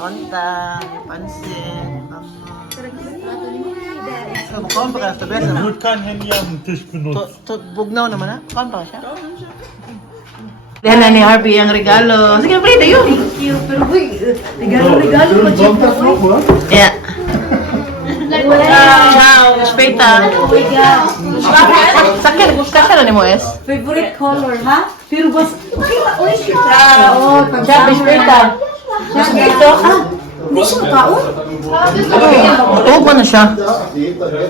ontang, pansin, kaon pa ka sa besa na. Wird kein Handy am Tisch benutzt. Bugnaw naman ha? Kaon pa siya? Yan na ni Harvey ang regalo. Sige, pwede yun. Thank you. Pero uy, regalo pa siya pa uy. Yeah. Ciao, speta. Sakyan na ni mo, Es? Favorite color, ha? Pero bas, okay ba? Uy, Ciao, speta. Hindi siya makaon? Tuwag pa na siya.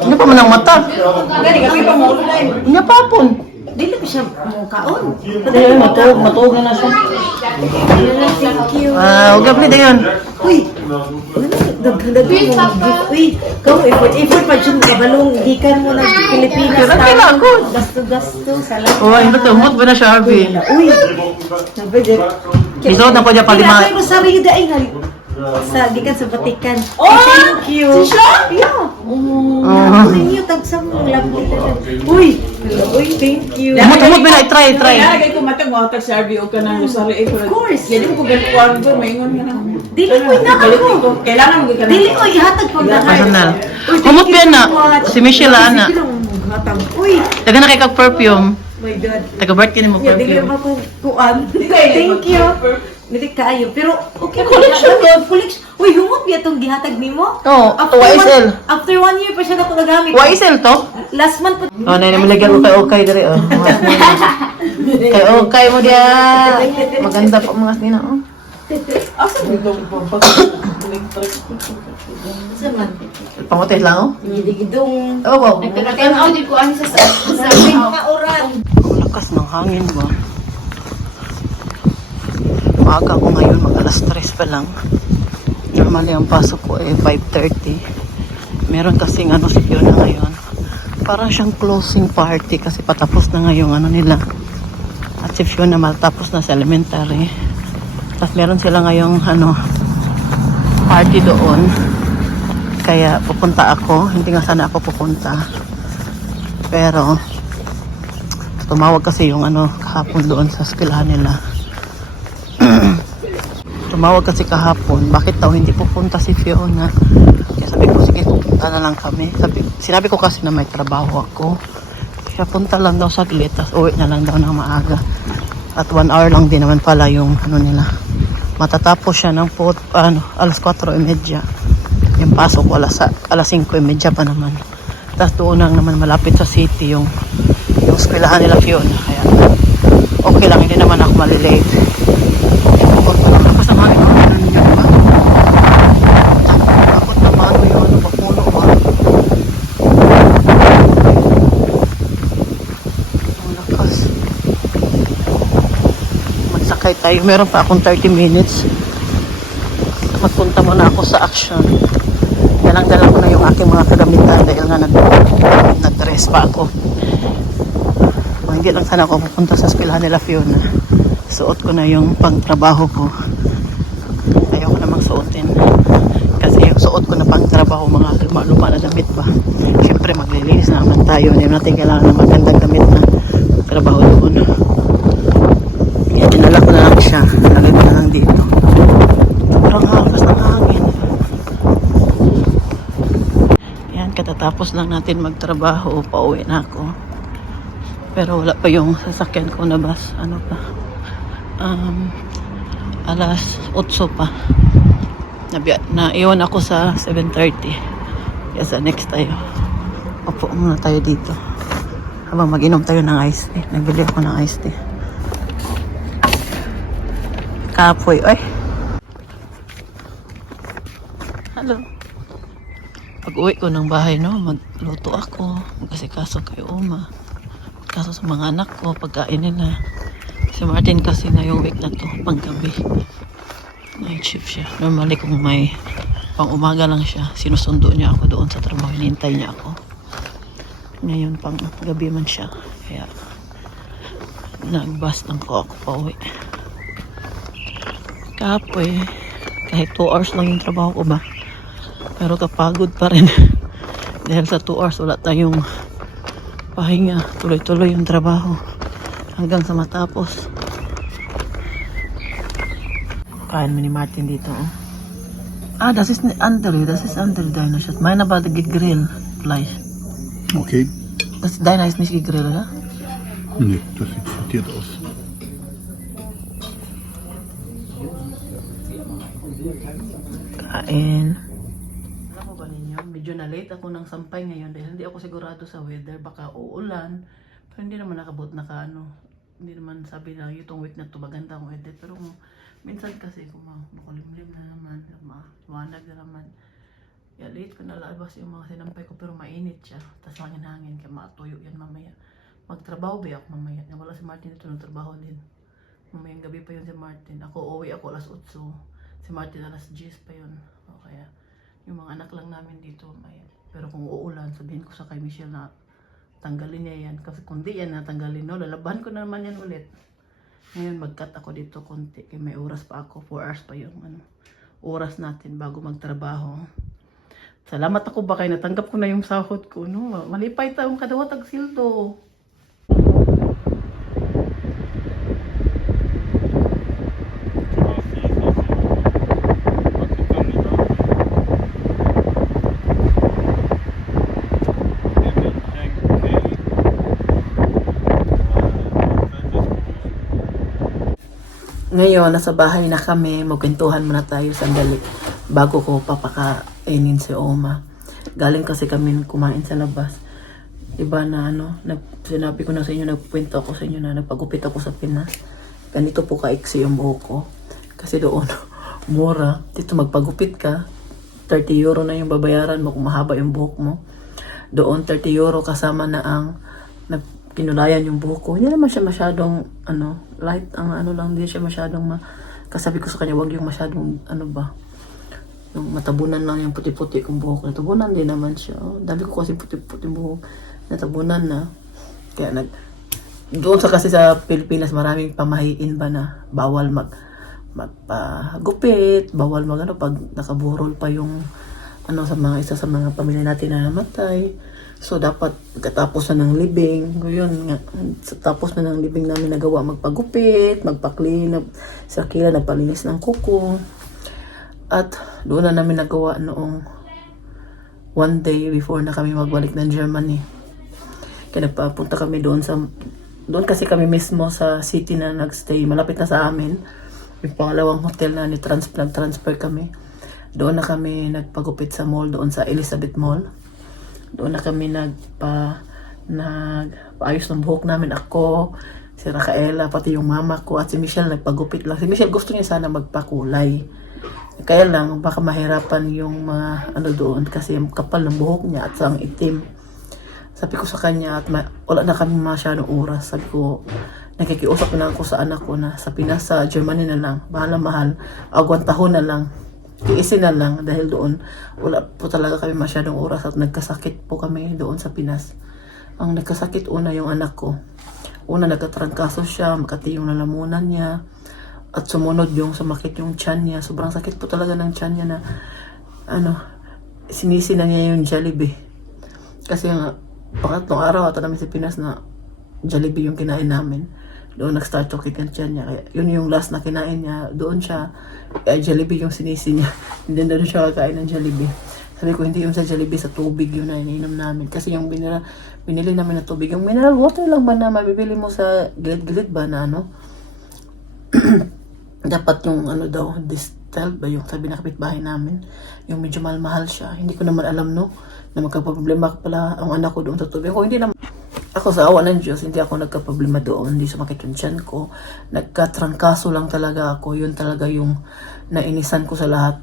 Hindi pa man ang mata. Gani, kami pa mo ulit. Hindi pa po. Dili pa siya makaon. Matuog na siya. Thank you. Huwag ka pwede yun. Uy, dagdag mo gift. Uy, kung effort pa dyan kabalong, gikan mo na Pilipinas. Pero kailangan. Gasto, salamat. Oh, hindi ba humot ba na siya, Harvey? Uy, nabagay. Isuot na po dyan pag lima. Kaya mo sa rin dahil nga. Sa gikan sa Vatican. Oh, thank you. Siya? Yeah. Thank you. Tagsam mo lang. Uy, thank you. Humot ba na? Try. Kaya ko matang mga tag-serve o ka ng Rosario. Of course. Yan yung pagkakuan ko, maingon ka na. Dili ko na ako. Kailangan mo ka na. Dili ko ihatag ko na. Personal. Humot ba yan na? Si Michelle Ana. Uy, Taga na kay kag-perfume. my God. Taga-birthday ni mo Yeah, dili perfume. ba ko kuan? Thank you. Dili kaayo. Pero okay. Collection God. Collection. Uy, humot ba itong gihatag nimo? Oo, YSL. After 1 year pa siya na ito nagamit. YSL to? Last month pa. Oh, na namilagyan ko kay Okay diri oh. Kay Okay mo dia. Maganda pa mga nina oh. Asa mo itong pag-electric? Saman. Pangotes lang oh. Gidigidong. Oh, wow. Nagkakatanaw di ko ani sa Kauran. Ang lakas ng hangin ba? Maaga ko ngayon, mga alas 3 pa lang. Normally ang pasok ko ay 5:30. Meron kasing ano si Fiona ngayon. Parang siyang closing party kasi patapos na ngayong ano nila. At si Fiona matapos na sa elementary. Tapos meron sila ngayong ano party doon. Kaya pupunta ako. Hindi nga sana ako pupunta. Pero tumawag kasi yung ano kahapon doon sa eskwelahan nila. Tumawag kasi kahapon, bakit daw hindi pupunta si Fiona? Kaya sabi ko, sige, pupunta na lang kami. Sinabi ko kasi na may trabaho ako. Kaya punta lang daw saglit, tapos uwi na lang daw ng maaga. At 1 hour lang din naman pala yung ano nila. Matatapos siya ng alas 4:30. Yung pasok ko alas 5:30 pa naman. Tapos doon lang naman malapit sa city yung eskwelahan nila Fiona. Kaya okay lang, hindi naman ako malilate. Tapos naman ito, takot naman ko yun, papuno ba? Ang lakas. Magsakay tayo, meron pa akong 30 minutes. Magpunta muna ako sa Action. Dalang-dala ko na yung aking mga kagamitan dahil nga nag-dress pa ako. Hindi lang sana ako pupunta sa eskwelahan nila Fiona. Suot ko na yung pangtrabaho ko. Ayaw ko namang suotin. Kasi yung suot ko na pangtrabaho, mga luma na damit pa. Siyempre maglilinis na naman tayo. Hindi natin kailangan ng magandang damit na trabaho doon. Kaya dinala ko na lang siya. Lagay ko na lang dito. Sobrang hakas ng hangin. Yan, katatapos lang natin magtrabaho. Pauwi na ako. Pero wala pa yung sasakyan ko na bus. Ano pa? Alas 8 pa. Naiwan ako sa 7:30. Kaya sa next tayo. Opo muna tayo dito. Habang mag-inom tayo ng iced tea. Nagbili ako ng iced tea. Kapoy. Ay! Hello. Pag uwi ko ng bahay, no, magluto ako. Mag-asikaso kay Uma. Kaso sa mga anak ko, pagkain nila. Si Martin kasi ngayong week na to, panggabi. Night shift siya. Normally kung may pang umaga lang siya, sinusundo niya ako doon sa trabaho. Hinihintay niya ako. Ngayon pang gabi man siya. Kaya nag-bus lang ko ako pa uwi. Kapoy. Kahit 2 hours lang yung trabaho ko ba. Pero kapagod pa rin. Dahil sa 2 hours wala tayong pahinga, tuloy-tuloy yung trabaho hanggang sa matapos. Kain mo ni Martin dito, oh. Ah, das ist nicht andere. Das ist andere deine Schatz. Meine war gegrillt. Fleisch. Okay. Das, deiner ist nicht gegrillt, oder? Nee, das sieht frittiert aus. Kain. Alam mo ba ninyo, medyo na late ako ng sampay ngayon dahil hindi ako sigurado sa weather. Baka uulan. Pero hindi naman nakabot na hindi naman sabi na itong week na to maganda ang weather. Pero minsan kasi makulimlim na naman, mawanag na naman. Kaya late ko nalabas yung mga sinampay ko pero mainit siya. Tapos hangin-hangin kaya matuyo yan mamaya. Magtrabaho ba ako mamaya? Wala si Martin ito ng trabaho din. Mamayang gabi pa yun si Martin. Ako uwi ako alas 8. Si Martin alas 10 pa yun. O kaya yung mga anak lang namin dito mamaya. Pero kung uulan, sabihin ko sa kay Michelle na tanggalin niya yan. Kasi kung di yan natanggalin, no, lalaban ko na naman yan ulit. Ngayon mag-cut ako dito konti. Kaya may oras pa ako. 4 hours pa yung oras natin bago magtrabaho. Salamat ako ba kayo natanggap ko na yung sahod ko. No? Malipay taong kadawat ang sildo. Ngayon, nasa bahay na kami. Magkwentuhan muna tayo sandali bago ko papakainin si Oma. Galing kasi kami kumain sa labas. Diba na sinabi ko na sa inyo, nagkwento ako sa inyo na nagpagupit ako sa Pinas. Ganito po kaiksi yung buhok ko. Kasi doon, mura. Dito magpagupit ka, 30 euro na yung babayaran mo kung mahaba yung buhok mo. Doon, 30 euro kasama na ang kinulayan yung buhok ko. Hindi naman siya masyadong, light, lang, hindi siya masyadong, kasabi ko sa kanya, wag yung masyadong, yung matabunan lang yung puti-puti kong buhok. Natabunan din naman siya. Dami ko kasi puti-puti buhok. Natabunan na. Kaya doon kasi sa Pilipinas, maraming pamahiin ba na bawal magpagupit, bawal pag nakaburol pa yung, isa sa mga pamilya natin na namatay. So, dapat katapos na ng libing, yun nga, tapos na ng libing namin nagawa magpagupit, magpa-clean, sa kila nagpalinis ng kuko. At doon na namin nagawa noong one day before na kami magbalik ng Germany. Kaya nagpapunta kami doon kasi kami mismo sa city na nagstay, malapit na sa amin. Yung pangalawang hotel na transfer kami. Doon na kami nagpagupit sa mall, doon sa Elizabeth Mall. Doon na kami nagpaayos ng buhok namin. Ako, si Rafaela, pati yung mama ko, at si Michelle nagpagupit lang. Si Michelle gusto niya sana magpakulay. Kaya lang, baka mahirapan yung mga doon kasi kapal ng buhok niya at ang itim. Sabi ko sa kanya, at wala na kami masyadong oras. Sabi ko, nakikiusap na ako sa anak ko na sa Pinas, sa Germany na lang. Bahala mahal, agwan tahon na lang. Tiisin na lang dahil doon wala po talaga kami masyadong oras at nagkasakit po kami doon sa Pinas. Ang nagkasakit una yung anak ko. Una nagkatrangkaso siya, makati yung lalamunan niya at sumunod yung sumakit yung tiyan niya. Sobrang sakit po talaga ng tiyan niya na sinisi na niya yung Jollibee. Kasi pangatlong araw ata namin sa Pinas na Jollibee yung kinain namin. Doon nag-start talking ang tiyan niya. Kaya yun yung last na kinain niya. Doon siya, Jollibee yung sinisi niya. Hindi doon siya kakain ng Jollibee. Sabi ko, hindi yung sa Jollibee, sa tubig yun na ininom namin. Kasi yung binili namin na tubig, yung mineral water lang ba na mabibili mo sa gilid-gilid ba na dapat yung distilled ba yung sabi na kapitbahay namin. Yung medyo mahal siya. Hindi ko naman alam na magkaproblema pala ang anak ko doon sa tubig. Kung hindi naman, ako sa awa ng Diyos, hindi ako nagka-problema doon. Hindi sumakit yung tiyan ko. Nagkatrangkaso lang talaga ako. Yun talaga yung nainisan ko sa lahat.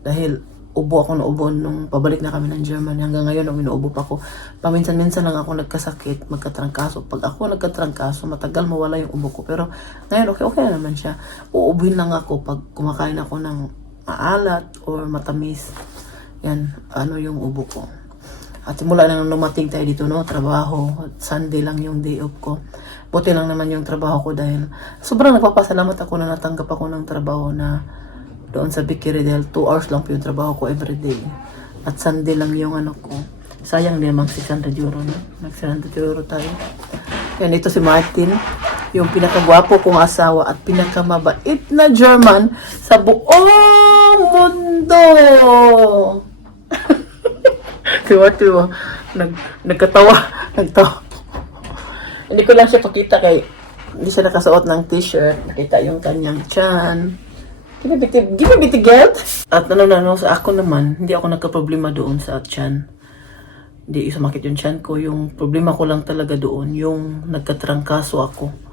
Dahil ubo ako na ubo nung pabalik na kami ng Germany. Hanggang ngayon, nung inuubo pa ako. Paminsan-minsan lang ako nagkasakit, magkatrangkaso. Pag ako nagkatrangkaso, matagal mawala yung ubo ko. Pero ngayon, okay na naman siya. Uubuhin lang ako pag kumakain ako ng maalat or matamis. Yan, yung ubo ko. At simula na nung lumating tayo dito, trabaho. Sunday lang yung day off ko. Buti lang naman yung trabaho ko dahil sobrang nagpapasalamat ako na natanggap ako ng trabaho na doon sa Bikiri dahil 2 hours lang po yung trabaho ko everyday. At Sunday lang yung ko. Sayang din mang 600 euro na. Nag 600 euro tayo. Yan, ito si Martin. Yung pinakagwapo kong asawa at pinakamabait na German sa buong ang mundo! Tiwa. Nagkatawa. Hindi ko lang siya pakita kay hindi siya nakasuot ng t-shirt. Nakita yung kanyang tiyan. Give me bitty get. At sa ako naman, hindi ako nagka-problema doon sa tiyan. Hindi sumakit yung tiyan ko. Yung problema ko lang talaga doon, yung nagkatrangkaso ako.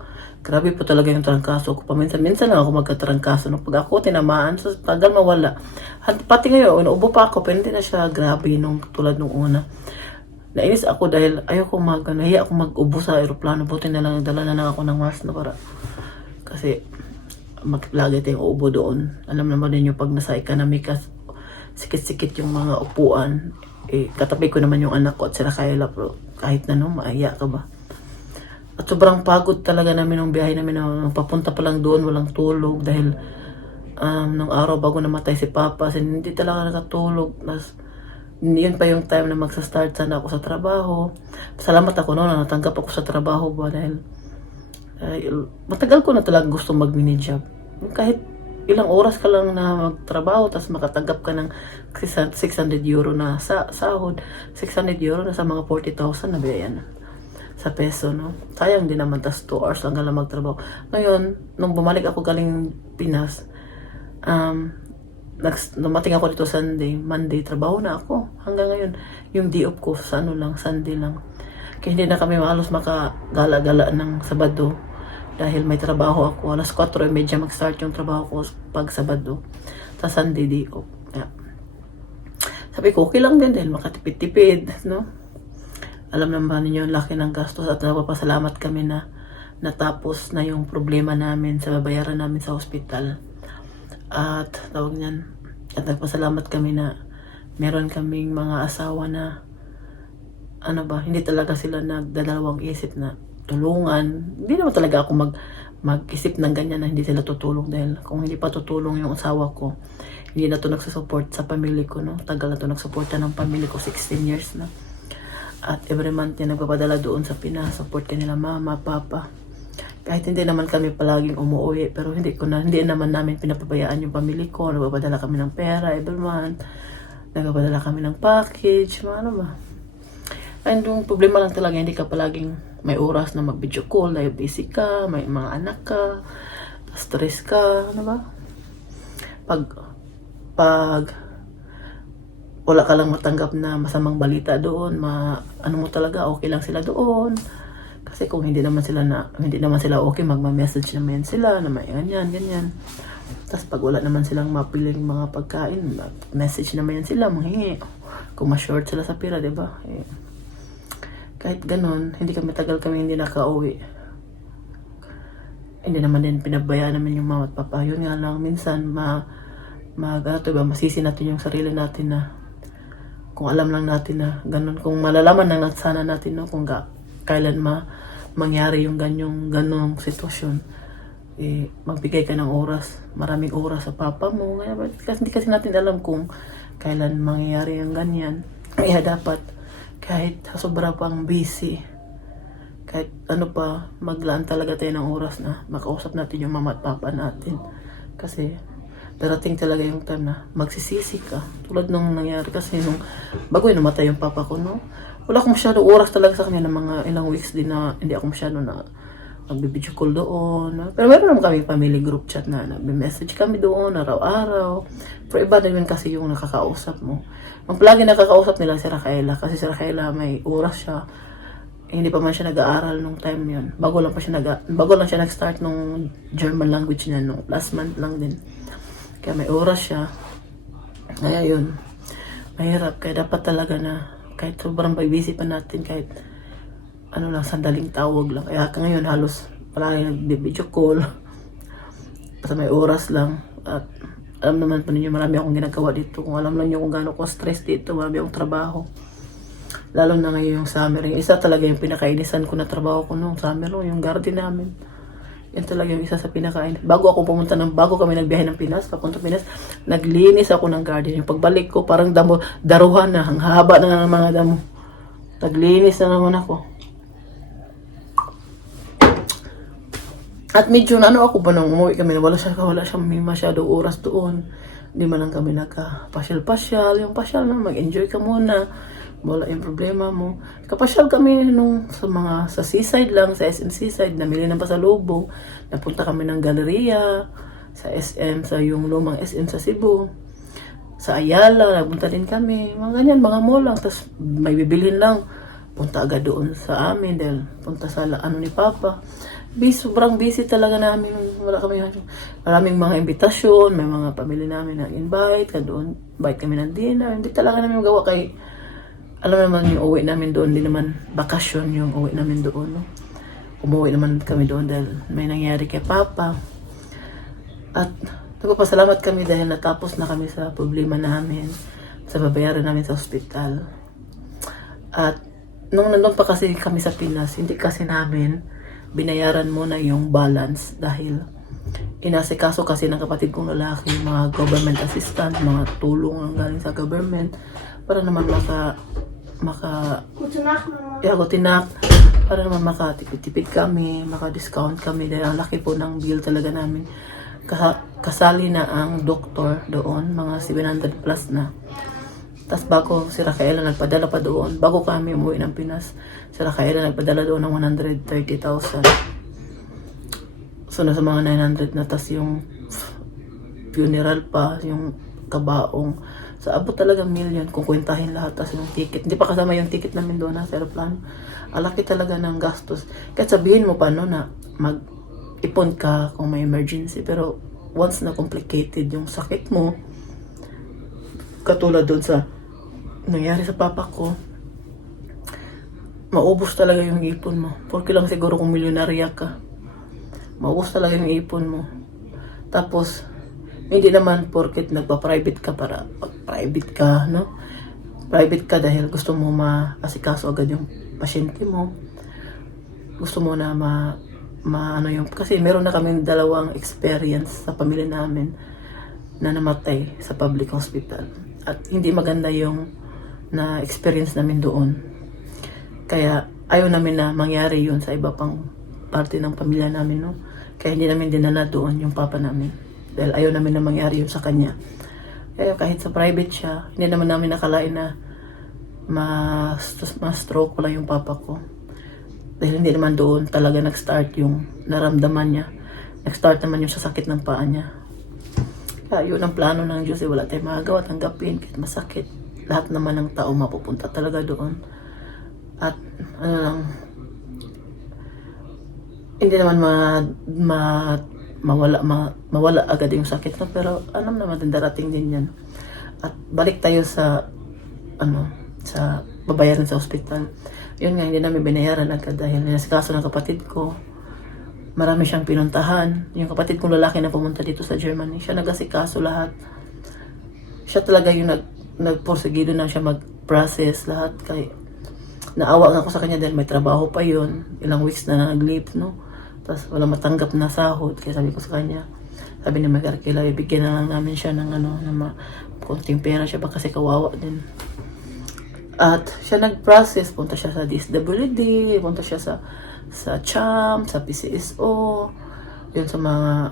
Grabe po talaga yung trangkaso ko. Paminsan-minsan lang ako magkatrangkaso. No? Pag ako tinamaan, so tagal mawala. Pati ngayon, ubo pa ako, pero hindi na siya grabe nung tulad nung una. Nainis ako dahil ayoko nahiya ako mag-ubo sa aeroplano. Buti na lang, dala na lang ako ng mask na para. Kasi, maglagay tayong ubo doon. Alam naman din yung pag nasa economic, sikit-sikit yung mga upuan. Katabi ko naman yung anak ko at sila Kayla, pero kahit na maaya ka ba? At sobrang pagod talaga namin ng biyahe namin na papunta pa lang doon, walang tulog dahil nung araw bago namatay si Papa, hindi talaga nakatulog. Yun pa yung time na magsa-start sana ako sa trabaho. Salamat ako noon na natanggap ako sa trabaho ba dahil matagal ko na talaga gusto mag-mini job. Kahit ilang oras ka lang na magtrabaho tapos makatanggap ka ng 600 euro na sahod. 600 euro na sa mga 40,000 na bayan sa peso, no? Sayang din naman, tas 2 hours lang magtrabaho. Ngayon, nung bumalik ako galing Pinas, dumating ako dito Monday, trabaho na ako. Hanggang ngayon, yung day off ko sa Sunday lang. Kaya hindi na kami halos makagala-gala ng Sabado dahil may trabaho ako. Alas 4:30 mag-start yung trabaho ko pag Sabado. Sa Sunday, day off. Yeah. Sabi ko, okay lang din dahil makatipid-tipid, no? Alam naman ninyo, laki ng gastos at napapasalamat kami na natapos na yung problema namin sa babayaran namin sa hospital. At nagpasalamat kami na meron kaming mga asawa na hindi talaga sila nagdalawang isip na tulungan. Hindi naman talaga ako mag-isip ng ganyan na hindi sila tutulong dahil kung hindi pa tutulong yung asawa ko, hindi na to nagsusupport sa pamilya ko, no? Tagal na to nagsuporta ng pamilya ko, 16 years na. At every month niya nagpapadala doon sa Pinas, support kanila mama, papa. Kahit hindi naman kami palaging umuwi, pero hindi naman namin pinapabayaan yung pamilya ko. Nagpapadala kami ng pera every month. Nagpapadala kami ng package, ba. And yung problema lang talaga, hindi ka palaging may oras na mag-video call dahil busy ka, may mga anak ka, stress ka, ba. Pag wala ka lang matanggap na masamang balita doon, mo talaga, okay lang sila doon. Kasi kung hindi naman sila okay, magma-message naman sila na may ganyan. Tapos pag wala naman silang mapiling mga pagkain, message naman sila, manghingi. Kung ma-short sila sa pera, diba? Kahit ganun, hindi kami nakauwi. Hindi naman din pinabayaan namin yung mama at papa. Yun nga lang, minsan, masisi natin yung sarili natin na kung alam lang natin na ganun, kung malalaman lang sana natin, no, kung kailan mangyari yung ganong sitwasyon, magbigay ka ng oras, maraming oras sa papa mo. Kasi hindi kasi natin alam kung kailan mangyayari yung ganyan. Kaya dapat, kahit sobra pang busy, kahit maglaan talaga tayo ng oras na makausap natin yung mama at papa natin. Kasi darating talaga yung time na magsisisi ka. Tulad nung nangyari kasi nung bago namatay yung papa ko, no? Wala akong masyado oras talaga sa kanya ng mga ilang weeks din na hindi ako masyado na mag-video call doon. No? Pero meron naman kami family group chat na nag-message kami doon araw-araw. Pero iba na yun kasi yung nakakausap mo. Ang palagi nakakausap nila si Raquela kasi si Raquela may oras siya. Hindi pa man siya nag-aaral nung time yun. Bago lang siya nag-start nung German language niya nung last month lang din. Kaya may oras siya. Kaya yun, mahirap. Kaya dapat talaga na kahit sobrang busy pa natin, kahit sandaling tawag lang. Kaya ngayon halos palagi nag-video call. Basta may oras lang. At alam naman po ninyo, marami akong ginagawa dito. Kung alam lang nyo kung gaano ko stress dito, marami akong trabaho. Lalo na ngayon yung summer. Yung isa talaga yung pinakainisan ko na trabaho ko nung summer, yung garden namin. Yan talaga yung isa sa pinakain. Bago kami nagbiyahe ng Pinas, papunta Pinas, naglinis ako ng garden. Yung pagbalik ko, parang daruhan na, ang haba na ng mga damo. Naglinis na naman ako. At medyo ako ba nung umuwi kami, wala siya may masyado oras doon. Di man lang kami nagka-pasyal-pasyal. Yung pasyal na, mag-enjoy ka muna. Wala yung problema mo. Kapasyal kami nung sa seaside lang, sa SM Seaside, namili ng pasalubong. Napunta kami ng galeriya, sa SM, sa yung lumang SM sa Cebu. Sa Ayala, napunta din kami. Mga ganyan, mga mall lang. Tapos may bibilhin lang. Punta agad doon sa amin dahil punta sa ano ni Papa. Sobrang busy talaga namin. Wala kami, maraming mga imbitasyon, may mga pamilya namin nag-invite, doon, invite kami ng dinner. Hindi talaga namin magawa kay, alam naman yung uwi namin doon, hindi naman bakasyon yung uwi namin doon. No? Umuwi naman kami doon dahil may nangyari kay Papa. At nagpapasalamat kami dahil natapos na kami sa problema namin, sa babayaran namin sa ospital. At nung nandun pa kasi kami sa Pinas, hindi kasi namin binayaran muna yung balance dahil inasikaso kasi ng kapatid kong lalaki mga government assistant, mga tulong ang galing sa government para naman tinak para naman makatipid-tipid kami, maka-discount kami dahil ang laki po ng bill talaga namin. Kasali na ang doktor doon, mga 700 plus na. Tapos bago si Rafaela nagpadala pa doon, bago kami umuwi ng Pinas, si Rafaela nagpadala doon ng 130,000. So nasa mga 900 na, tas yung funeral pa, yung kabaong. So abot talaga million kung kwentahin lahat, tas yung ticket. Hindi pa kasama yung ticket namin doon sa aeroplano. Alaki talaga ng gastos. Kahit sabihin mo pa no na mag-ipon ka kung may emergency, pero once na complicated yung sakit mo, katulad doon sa nangyari sa papa ko, maubos talaga yung ipon mo. Porque lang siguro kung milyonarya ka, maubos talaga yung ipon mo. Tapos, hindi naman porket nagpa-private ka para private ka, no? Private ka dahil gusto mo maasikaso agad yung pasyente mo. Gusto mo na ano yung, kasi meron na kami dalawang experience sa pamilya namin na namatay sa public hospital. At hindi maganda yung na-experience namin doon. Kaya ayaw namin na mangyari yun sa iba pang parte ng pamilya namin, no? Kaya hindi namin dinala doon yung papa namin. Dahil ayaw namin na mangyari yun sa kanya. Kaya kahit sa private siya, hindi naman namin nakalain na ma-stroke pala yung papa ko. Dahil hindi naman doon talaga nag-start yung naramdaman niya. Nag-start naman yung sa sakit ng paa niya. Kaya yun ang plano ng Diyos, wala tayong magagawa, tanggapin, kahit masakit. Lahat naman ng tao mapupunta talaga doon. At ano lang, hindi naman mawala agad yung sakit, no? Pero alam naman din, darating din yan. At balik tayo sa sa babayaran sa ospital. Yun nga, hindi namin binayaran agad dahil nasikaso ng kapatid ko. Marami siyang pinuntahan. Yung kapatid kong lalaki na pumunta dito sa Germany, siya nag-asikaso lahat. Siya talaga yung nagporsigido na siya mag-process lahat. Kaya naawa nga ako sa kanya dahil may trabaho pa yun. Ilang weeks na nag-leave, no? Tapos wala matanggap na sahod. Kaya sabi ko sa kanya, sabi ni Mike Arkela, ibigyan na lang namin siya ng konting pera siya ba kasi kawawa din. At siya nag-process, punta siya sa DSWD, punta siya sa CHAM, sa PCSO, yun sa mga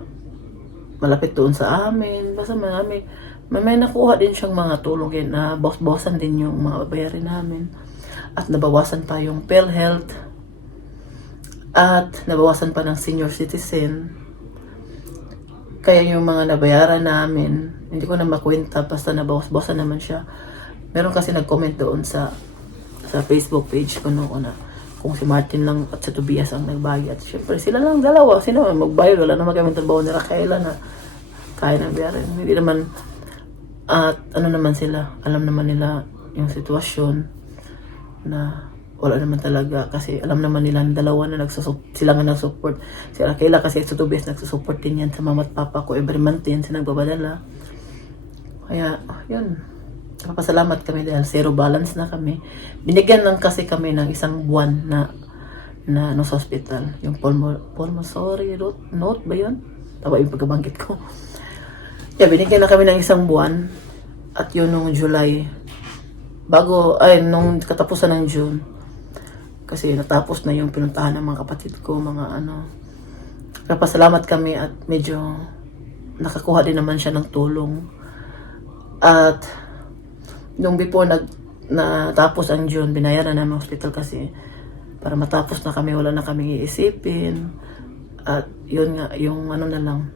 malapit doon sa amin. Basta may nakuha din siyang mga tulong yun na bawas-bawasan din yung mga bayarin namin. At nabawasan pa yung PhilHealth. At nabawasan pa ng senior citizen. Kaya yung mga nabayaran namin, hindi ko na makwenta, basta nabawas-bawasan naman siya. Meron kasi nag-comment doon sa Facebook page ko noon na kung si Martin lang at sa Tobias ang nagbagi. At syempre sila lang dalawa, sino magbayad, wala naman kami trabaho ni Raquela na kaya ng bayaran. Hindi naman, at ano naman sila, alam naman nila yung sitwasyon na wala naman talaga kasi alam naman nila ng dalawa na sila nga nag-support. Si Raquela kasi sa Tobias nagsusupport din yan sa mama at papa ko every month yan sila nagbabadala. Kaya yun, napapasalamat kami dahil zero balance na kami. Binigyan lang kasi kami ng isang buwan na sa hospital. Yung pulmonary note ba yun? Tama yung pagkabanggit ko. Yeah, binigyan na kami ng isang buwan at yun nung July. Nung katapusan ng June. Kasi natapos na yung pinuntahan ng mga kapatid ko, Napasalamat kami at medyo nakakuha din naman siya ng tulong At nung before natapos ang June, binayaran namin hospital kasi para matapos na kami, wala na kaming iisipin. At yun nga, yung ano na lang.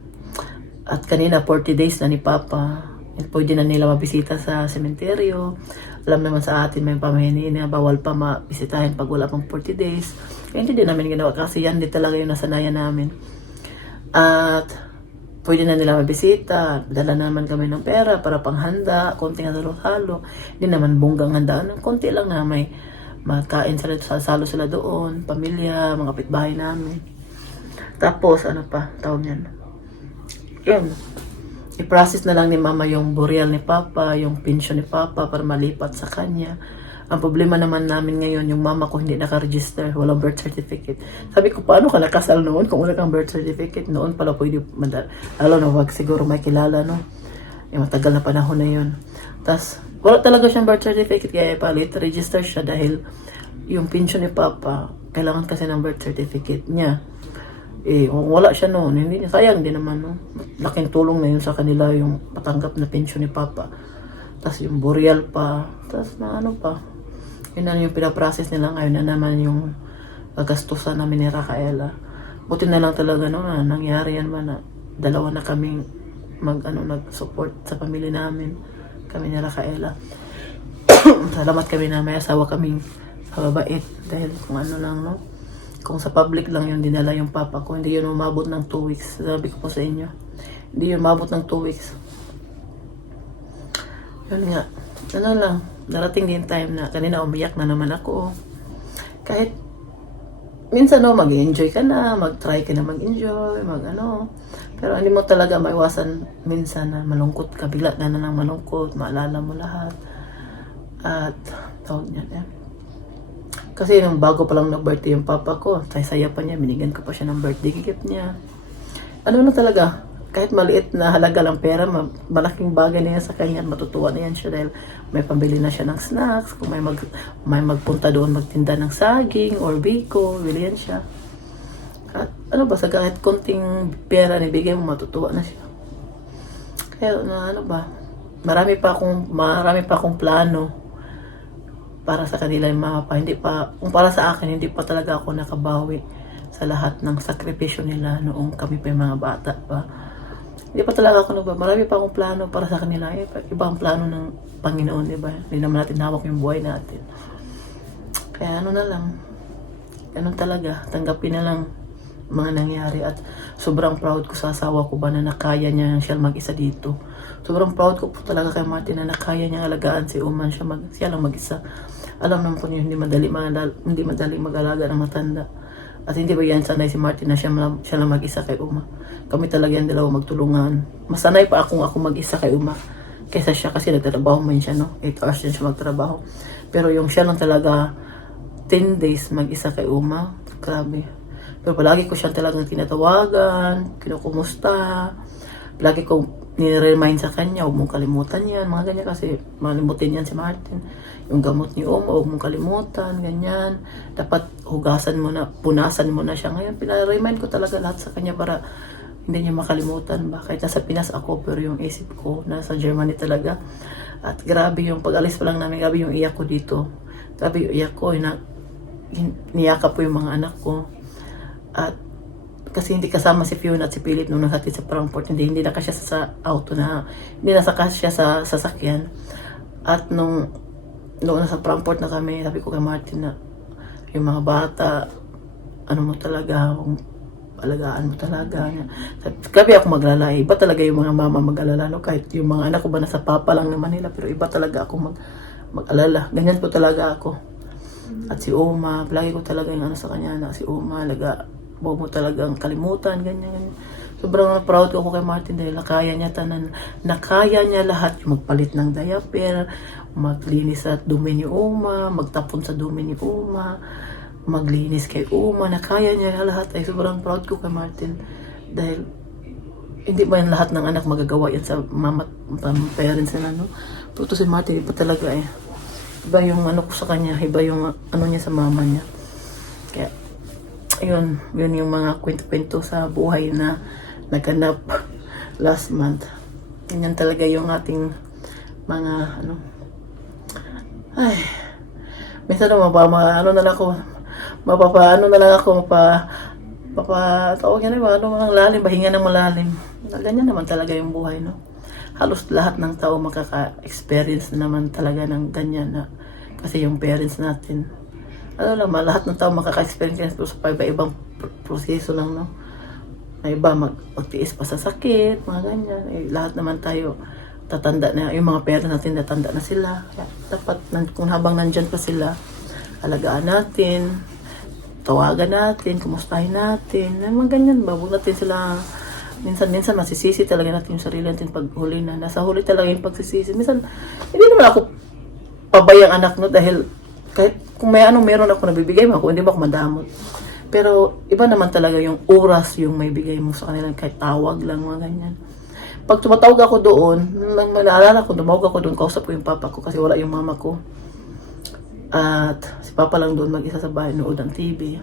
At kanina 40 days na ni Papa. Pwede na nila mabisita sa sementeryo. Alam naman sa atin may pamahini na bawal pa mabisitahin pag wala pang 40 days. Kaya hindi din namin ginawa kasi yan din talaga yung nasanayan namin. At pwede na nila mabisita. Dala naman kami ng pera para panghanda, konting halo-halo. Hindi naman bonggang handaan. Konti lang na may makain sila, sasalo sila doon, pamilya, mga kapitbahay namin. Tapos, ano pa, tawag yan. Yun. I-process na lang ni Mama yung burial ni Papa, yung pension ni Papa para malipat sa kanya. Ang problema naman namin ngayon, yung mama ko hindi naka-register, walang birth certificate. Sabi ko, paano ka nakasal noon kung wala kang birth certificate? Noon pala pwede, alam na, wag siguro may kilala, no? Yung matagal na panahon na yun. Tapos, wala talaga siyang birth certificate, kaya palit, register siya dahil yung pension ni Papa, kailangan kasi ng birth certificate niya. Kung wala siya noon, hindi niya, sayang din naman, no? Laking tulong na yun sa kanila yung patanggap na pension ni Papa. Tapos yung burial pa, tapos na ano pa. Yun na yung pinaprocess nila ngayon na naman yung gastusan namin ni Rafaela. Buti na lang talaga no, na nangyari yan ba na dalawa na kaming nag-support sa pamilya namin. Kami ni Rafaela. Salamat kami na may asawa kaming mababait dahil kung ano lang, no? Kung sa public lang yun dinala yung papa ko, hindi yun umabot ng 2 weeks. Sabi ko po sa inyo, hindi yun umabot ng 2 weeks. Yun nga, ano lang, darating din time na kanina umiyak na naman ako. Kahit minsan no, mag-enjoy ka na, mag-try ka na mag-enjoy, pero hindi mo talaga maiwasan minsan na malungkot ka, bigla na lang malungkot, maalala mo lahat. At tawag niya yan. Kasi nung bago pa lang nag-birthday yung papa ko, saya pa niya, binigyan ko pa siya ng birthday gift niya. Ano na talaga, kahit maliit na halaga lang pera, malaking bagay na yan sa kanya, matutuwa na yan siya dahil may pambili na siya ng snacks, kung may magpunta doon magtinda ng saging or biko, bili yan siya. At ano ba, sa kahit konting pera na bigay mo, matutuwa na siya. Kaya marami pa akong plano para sa kanila yung mga pa. Hindi pa, kung para sa akin, hindi pa talaga ako nakabawi sa lahat ng sakripisyo nila noong kami pa yung mga bata pa. Hindi pa talaga ako marami pa akong plano para sa kanila. Iba ang plano ng Panginoon, di ba? Hindi naman natin hawak yung buhay natin. Kaya ano na lang, ganun talaga, tanggapin na lang mga nangyari. At sobrang proud ko sa asawa ko ba na nakaya niya siya mag-isa dito. Sobrang proud ko po talaga kay Martin na nakaya niya alagaan si Uman, siya lang mag-isa. Alam naman po niyo, hindi madali mag-alaga ng matanda. At hindi ba yan sanay si Martin na siya lang mag-isa kay Uma. Kami talaga yan dalawa magtulungan. Mas sanay pa ako mag-isa kay Uma kaysa siya kasi nagtatrabaho man siya, no? 8 hours din siya magtrabaho. Pero yung siya lang talaga 10 days mag-isa kay Uma, grabe. Pero palagi ko siya talagang tinatawagan, kinukumusta. Palagi ko nire-remind sa kanya, huwag mong kalimutan yan, mga ganyan kasi malimutin yan si Martin. Yung gamot ni Uma, huwag mong kalimutan, ganyan. Dapat hugasan mo na, punasan mo na siya. Ngayon, pinaremind ko talaga lahat sa kanya para hindi niya makalimutan ba. Kahit nasa Pinas ako, pero yung isip ko, nasa Germany talaga. At grabe yung pag-alis pa lang namin, grabe yung iyak ko dito. Grabe yung iyak ko, niyakap po yung mga anak ko. At kasi hindi kasama si Fiona at si Philip nung naghatid sa Frankfurt, hindi nakasya sa auto hindi nakasya sa sasakyan. At nung nasa Frankfurt na kami, sabi ko kay Martin na yung mga bata, alagaan mo talaga. Grabe ako maglala. Iba talaga yung mga mama mag-alala. No? Kahit yung mga anak ko ba nasa papa lang naman nila, pero iba talaga ako mag-alala. Ganyan po talaga ako. At si Uma, lagi ko talaga yung sa kanya na si Uma, huwag mo talagang kalimutan, ganyan. Sobrang proud ko kay Martin dahil nakaya niya lahat, yung magpalit ng diaper, maglinis sa dumi ni Uma, magtapon sa dumi ni Uma, maglinis kay Uma, nakaya niya lahat. Ay sobrang proud ko kay Martin dahil hindi ba yan lahat ng anak magagawa yan sa parents nila, no? Pero si Martin, iba talaga iba yung ko sa kanya, iba yung niya sa mama niya. Kaya yun yung mga kwento-kwento sa buhay na naganap last month. Ganyan talaga yung ating mga ano, ay, minsan naman ano na lang ako, tawag yan ano, mga lalim, pahinga ng malalim. Ganyan naman talaga yung buhay, no? Halos lahat ng tao makaka-experience na naman talaga ng ganyan na, kasi yung parents natin, ano naman, lahat ng tao makaka-experience pero sa iba-ibang proseso lang, no? Na iba magtiis pa sa sakit, mga ganyan. Lahat naman tayo tatanda na, yung mga parents natin tatanda na sila. Kaya dapat kung habang nandyan pa sila, alagaan natin, tawagan natin, kumustahin natin, mga ganyan ba, huwag natin sila, minsan masisisi talaga natin yung sarili natin pag huli na, nasa huli talaga yung pagsisisi. Minsan, hindi naman ako pabayang anak, no, dahil kahit kung may meron ako nabibigay mo ako, hindi mo ako madamot. Pero iba naman talaga yung oras yung may bigay mo sa kanila, kahit tawag lang, mga ganyan. Pag tumatawag ako doon, naalala ko, tumawag ako doon, kausap ko yung papa ko kasi wala yung mama ko. At si papa lang doon mag-isa sa bahay, nood ng TV.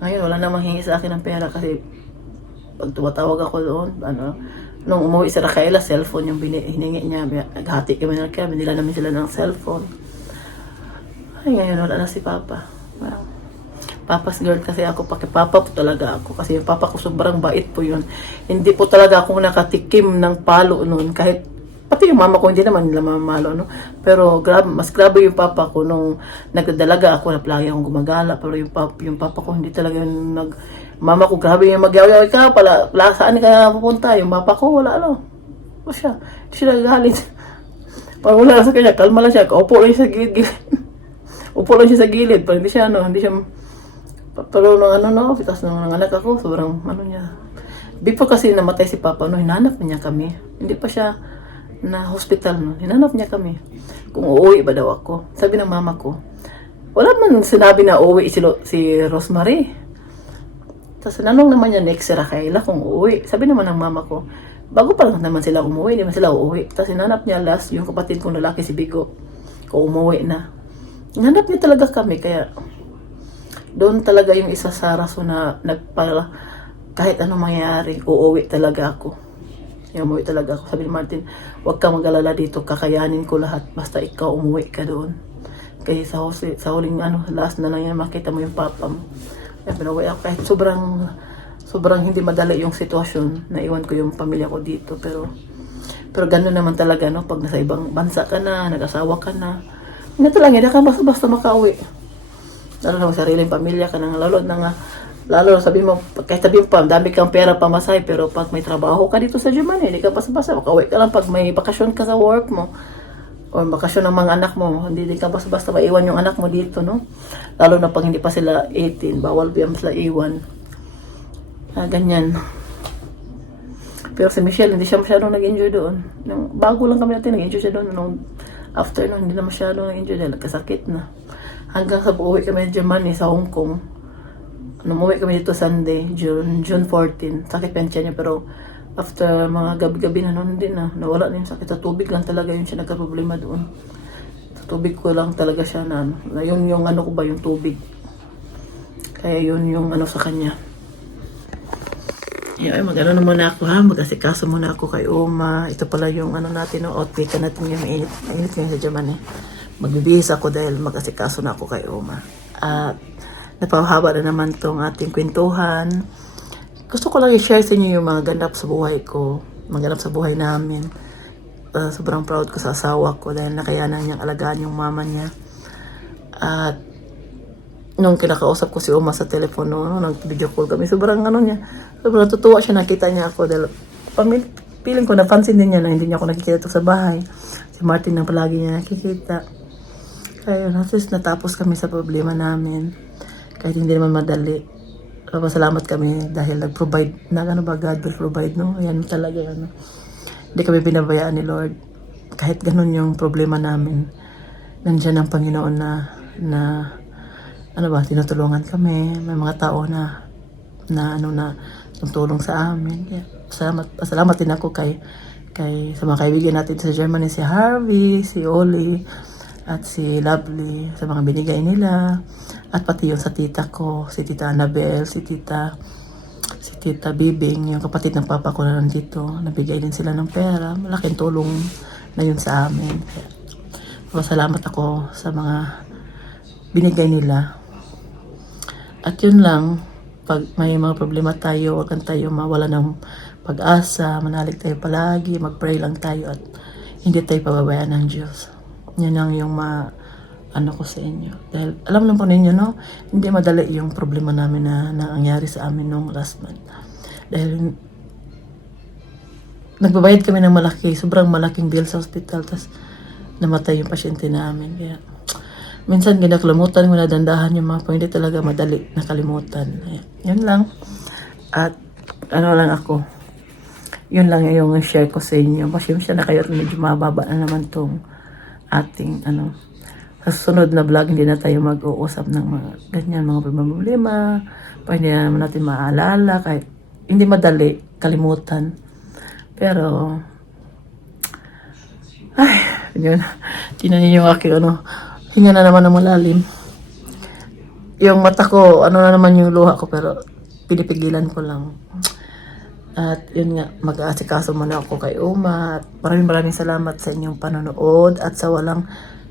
Ngayon, wala namang hingi sa akin ng pera kasi pag tumatawag ako doon, nung umuwi si Raquela, cellphone yung hiningi niya. Naghati kami na kaya, binila namin sila ng cellphone. Ay, ngayon wala na si papa. Well, papa's girl kasi ako, papa po talaga ako. Kasi yung papa ko sobrang bait po yun. Hindi po talaga ako nakatikim ng palo noon. Kahit, pati yung mama ko, hindi naman nila mamalo, no? Pero mas grabe yung papa ko nung nagdadalaga ako na palagi akong gumagala. Pero yung papa ko, hindi talaga mama ko, grabe yung magyaw-yaw ka pala. Saan ka pupunta? Yung papa ko, wala, o siya, hindi siya nagagalit. Pag wala sa kanya, kalma lang siya. Upo lang siya sa gilid. Upo lang siya sa gilid. Pero hindi siya, pero nung tapos nung anak ako, sobrang niya. Before kasi namatay si papa, hinanap niya kami. Hindi pa siya na hospital, hinanap niya kami. Kung uuwi ba daw ako. Sabi ng mama ko, wala man sinabi na uuwi si Rosemary. Tapos nanong naman niya next si Raquela kung uuwi. Sabi naman ng mama ko, bago pa lang naman sila umuwi, hindi man sila uuwi. Tapos hinanap niya last, yung kapatid kong lalaki si Bigo, kung umuwi na. Hinanap niya talaga kami, kaya doon talaga yung isa sa rason na kahit anong mangyayari, uuwi talaga ako. Umuwi talaga ako. Sabi ni Martin, huwag kang mag-alala dito, kakayanin ko lahat, basta ikaw umuwi ka doon. Kaya sa huling last na lang yan, makita mo yung papa mo. Kaya pinuwi ako, kahit sobrang hindi madali yung sitwasyon, naiwan ko yung pamilya ko dito, pero gano'n naman talaga, no? Pag nasa ibang bansa ka na, nag-asawa ka na, hindi talaga, hindi ka basta makauwi. Lalo na sariling pamilya ka nang lalo sabi mo, kahit sabi mo pa, dami kang pera pamasay, pero pag may trabaho ka dito sa Germany, hindi ka basta-basta, makauwi ka lang pag may bakasyon ka sa work mo, o bakasyon ng mga anak mo, hindi ka basta-basta maiwan yung anak mo dito, no? Lalo na pag hindi pa sila 18, bawal biyam sila iwan. Ganyan. Pero si Michelle, hindi siya masyadong nag-enjoy doon. Bago lang kami natin, nag-enjoy siya doon. After nun, hindi na masyadong nag-enjoy dahil nagkasakit na. Hanggang sa uwi kami sa Germany, sa Hong Kong. Umuwi kami dito Sunday, June 14. Sakit pa niya, pero after mga gabi-gabi na noon din nawala na yung sakit. Sa tubig lang talaga yun siya nagka-problema doon. Sa tubig ko lang talaga siya yun yung ko ba, yung tubig. Kaya yun yung sa kanya. Ay, mag-ano na muna ako ha, mag-asikaso muna ako kay Uma. Ito pala yung natin, outfit natin yung mainit ngayon sa Germany. Magbibihis ako dahil mag-asikaso na ako kay Uma. At napahaba na naman tong ating kwentuhan. Gusto ko lang i-share sa inyo yung mga ganap sa buhay ko, mga ganap sa buhay namin. Sobrang proud ko sa asawa ko dahil nakayanan niyang alagaan yung mama niya. At nung kinakausap ko si Uma sa telepono, nag-video call kami, sobrang sobrang natutuwa siya, nakita niya ako dahil feeling ko, napansin din niya na hindi niya ako nakikita sa bahay. Si Martin na palagi niya nakikita. Kaya natapos kami sa problema namin. Kahit hindi naman madali. Pasalamat kami dahil nag-provide. God will provide, no? Yan talaga, Hindi kami pinabayaan ni Lord. Kahit ganun yung problema namin. Nandiyan ang Panginoon na tinutulungan kami. May mga tao na tutulong sa amin. Kaya, pasalamat din ako sa mga kaibigan natin sa Germany, si Harvey, si Oli, at si Lovely, sa mga binigay nila. At pati yung sa tita ko, si Tita Annabelle, si Tita Bibing, yung kapatid ng papa ko na nandito. Nabigay din sila ng pera. Malaking tulong na yun sa amin. Salamat ako sa mga binigay nila. At yun lang, pag may mga problema tayo, huwag lang tayo mawala ng pag-asa, manalig tayo palagi, mag-pray lang tayo at hindi tayo pababayaan ng Diyos. Yan lang yung ano ko sa inyo. Dahil alam lang po ninyo, no? Hindi madali yung problema namin na nangyari sa amin nung last month. Dahil nagbabayad kami ng malaki, sobrang malaking bill sa hospital, tapos namatay yung pasyente namin. Kaya minsan ginakalimutan mo na dandahan yung mga hindi talaga madali nakalimutan. Yan lang. At ano lang ako. Yun lang yung share ko sa inyo. Pasensya na kayo at medyo mababa na naman tong ating sa susunod na vlog, hindi na tayo mag-uusap ng mga ganyan, mga problema. Hindi na naman natin maaalala. Kahit hindi madali, kalimutan. Pero, ay, yun. Tinan niyo yung aking hinga na naman ng malalim. Yung mata ko, na naman yung luha ko, pero pinipigilan ko lang. At yun nga, mag-aasikaso muna ako kay Uma. At maraming salamat sa inyong panonood at sa walang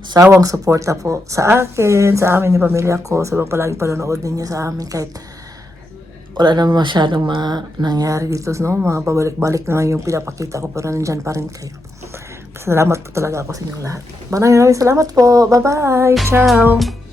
sawang suporta po sa akin, sa amin, yung pamilya ko, sa mga palaging panonood ninyo sa amin kahit wala naman masyadong nangyari dito, no? Mga babalik-balik na yung pinapakita ko, pero nandyan pa rin kayo. Salamat po talaga ako sa inyong lahat. Maraming salamat po. Bye-bye. Ciao.